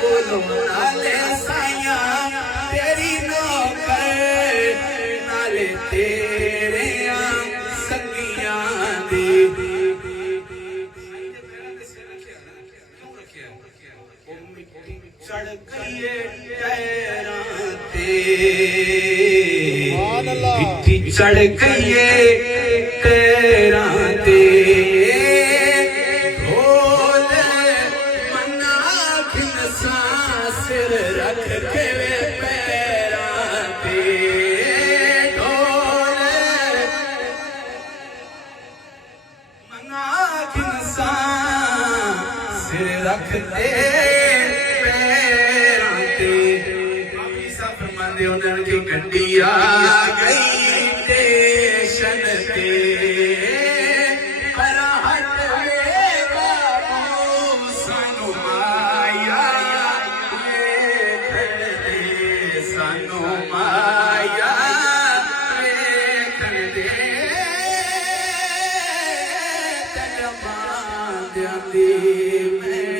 बोलो नाले साया तेरी नौकर नाले तेरे संगिया दे चढ़ गई टैरां ते मिट्टी चढ़ गई टैरां ते ढोल मना खिलसा सिर रख के पैरां ते ढोल मना खिलसा सिर रख के की गड्डी आ गई स्टेशन ते पर हट सानू माया सानू माया दे मैं